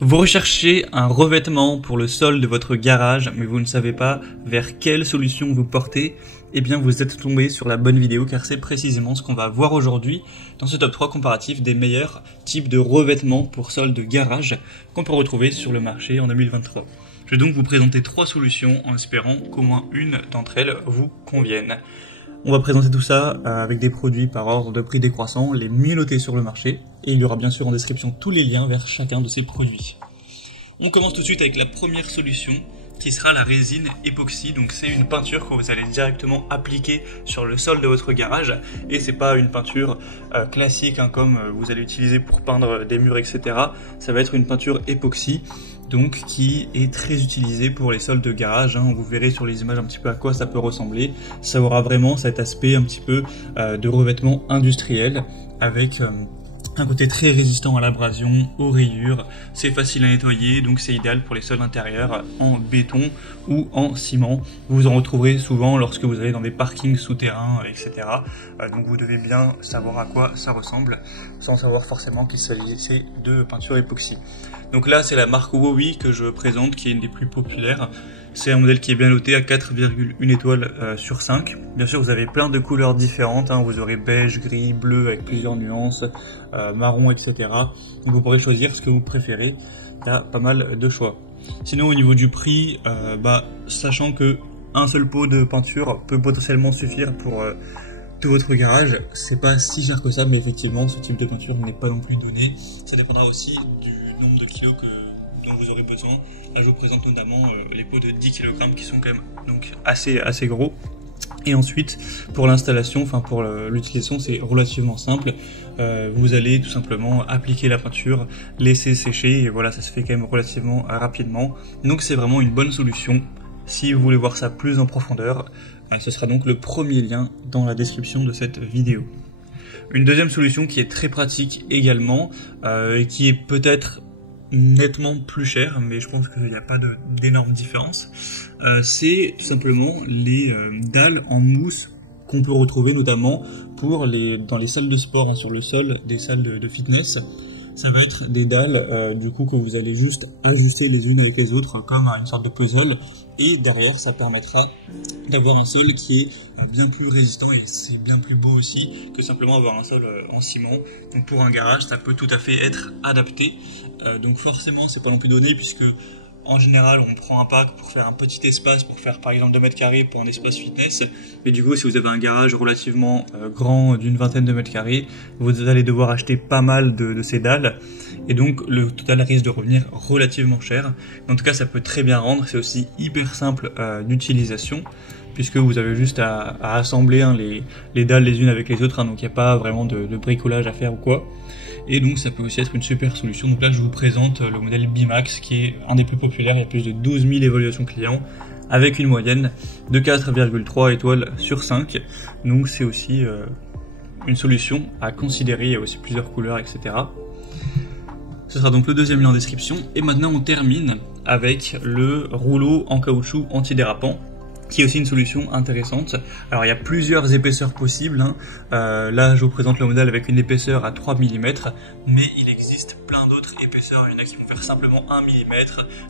Vous recherchez un revêtement pour le sol de votre garage, mais vous ne savez pas vers quelle solution vous porter, eh bien vous êtes tombé sur la bonne vidéo car c'est précisément ce qu'on va voir aujourd'hui dans ce top 3 comparatif des meilleurs types de revêtements pour sol de garage qu'on peut retrouver sur le marché en 2023. Je vais donc vous présenter 3 solutions en espérant qu'au moins une d'entre elles vous convienne. On va présenter tout ça avec des produits par ordre de prix décroissant, les mieux notés sur le marché, et il y aura bien sûr en description tous les liens vers chacun de ces produits. On commence tout de suite avec la première solution, qui sera la résine époxy. Donc c'est une peinture que vous allez directement appliquer sur le sol de votre garage, et c'est pas une peinture classique comme vous allez utiliser pour peindre des murs, etc. Ça va être une peinture époxy, donc qui est très utilisée pour les sols de garage. Vous verrez sur les images un petit peu à quoi ça peut ressembler. Ça aura vraiment cet aspect un petit peu de revêtement industriel avec un côté très résistant à l'abrasion, aux rayures, c'est facile à nettoyer, donc c'est idéal pour les sols intérieurs en béton ou en ciment. Vous en retrouverez souvent lorsque vous allez dans des parkings souterrains, etc. Donc vous devez bien savoir à quoi ça ressemble, sans savoir forcément qu'il s'agissait de peinture époxy. Donc là c'est la marque Wowi que je présente, qui est une des plus populaires. C'est un modèle qui est bien noté à 4,1 étoiles sur 5. Bien sûr, vous avez plein de couleurs différentes. Vous aurez beige, gris, bleu avec plusieurs nuances, marron, etc. Donc vous pourrez choisir ce que vous préférez. Il y a pas mal de choix. Sinon, au niveau du prix, sachant que un seul pot de peinture peut potentiellement suffire pour tout votre garage, c'est pas si cher que ça, mais effectivement, ce type de peinture n'est pas non plus donné. Ça dépendra aussi du nombre de kilos dont vous aurez besoin. Là je vous présente notamment les pots de 10 kg qui sont quand même donc assez gros. Et ensuite pour l'installation, pour l'utilisation, c'est relativement simple. Vous allez tout simplement appliquer la peinture, laisser sécher, et voilà, ça se fait quand même relativement rapidement. Donc c'est vraiment une bonne solution. Si vous voulez voir ça plus en profondeur, ce sera donc le premier lien dans la description de cette vidéo. Une deuxième solution qui est très pratique également, et qui est peut-être nettement plus cher, mais je pense qu'il n'y a pas d'énorme différence, c'est tout simplement les dalles en mousse qu'on peut retrouver notamment dans les salles de sport, sur le sol des salles de fitness. Ça va être des dalles du coup que vous allez juste ajuster les unes avec les autres comme une sorte de puzzle, et derrière ça permettra d'avoir un sol qui est bien plus résistant, et c'est bien plus beau aussi que simplement avoir un sol en ciment. Donc pour un garage ça peut tout à fait être adapté. Donc forcément c'est pas non plus donné, puisque en général, on prend un pack pour faire un petit espace, pour faire par exemple 2 mètres carrés pour un espace fitness. Mais du coup, si vous avez un garage relativement grand d'une vingtaine de mètres carrés, vous allez devoir acheter pas mal de ces dalles. Et donc, le total risque de revenir relativement cher. En tout cas, ça peut très bien rendre. C'est aussi hyper simple d'utilisation, puisque vous avez juste à assembler les dalles les unes avec les autres. Donc, il n'y a pas vraiment de bricolage à faire ou quoi. Et donc ça peut aussi être une super solution. Donc là je vous présente le modèle Bimax, qui est un des plus populaires. Il y a plus de 12 000 évaluations clients avec une moyenne de 4,3 étoiles sur 5. Donc c'est aussi une solution à considérer. Il y a aussi plusieurs couleurs, etc. Ce sera donc le deuxième lien en description. Et maintenant on termine avec le rouleau en caoutchouc antidérapant, qui est aussi une solution intéressante. Alors il y a plusieurs épaisseurs possibles. Là je vous présente le modèle avec une épaisseur à 3 mm, mais il existe plein d'autres épaisseurs. Il y en a qui vont faire simplement 1 mm,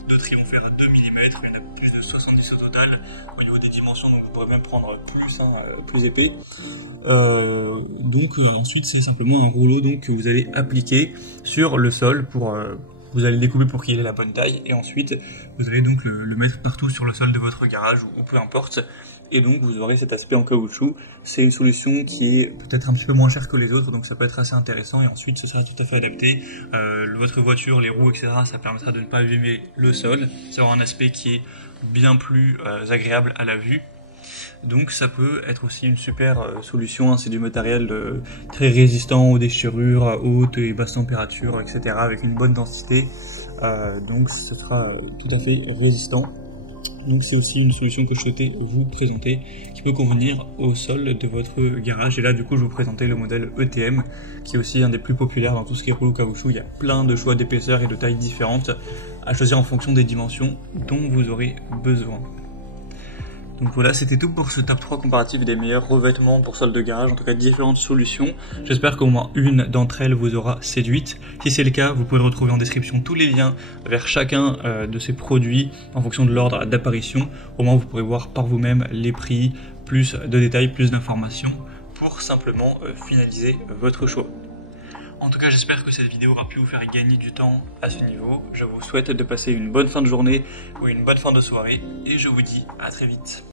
d'autres qui vont faire 2 mm, il y en a plus de 70 au total au niveau des dimensions, donc vous pourrez même prendre plus épais. Ensuite c'est simplement un rouleau que vous allez appliquer sur le sol vous allez le découper pour qu'il ait la bonne taille, et ensuite vous allez donc le mettre partout sur le sol de votre garage ou peu importe, et donc vous aurez cet aspect en caoutchouc. C'est une solution qui est peut-être un petit peu moins chère que les autres, donc ça peut être assez intéressant, et ensuite ce sera tout à fait adapté. Votre voiture, les roues, etc., ça permettra de ne pas abîmer le sol, ça aura un aspect qui est bien plus agréable à la vue. Donc ça peut être aussi une super solution. C'est du matériel très résistant aux déchirures à haute et basse température, etc., avec une bonne densité. Donc ce sera tout à fait résistant. Donc c'est aussi une solution que je souhaitais vous présenter, qui peut convenir au sol de votre garage. Et là du coup je vous présentais le modèle ETM, qui est aussi un des plus populaires dans tout ce qui est rouleau caoutchouc. Il y a plein de choix d'épaisseurs et de tailles différentes à choisir en fonction des dimensions dont vous aurez besoin. Donc voilà, c'était tout pour ce top 3 comparatif des meilleurs revêtements pour sol de garage, en tout cas différentes solutions. J'espère qu'au moins une d'entre elles vous aura séduite. Si c'est le cas, vous pouvez retrouver en description tous les liens vers chacun de ces produits en fonction de l'ordre d'apparition. Au moins vous pourrez voir par vous-même les prix, plus de détails, plus d'informations pour simplement finaliser votre choix. En tout cas, j'espère que cette vidéo aura pu vous faire gagner du temps à ce niveau. Je vous souhaite de passer une bonne fin de journée ou une bonne fin de soirée et je vous dis à très vite.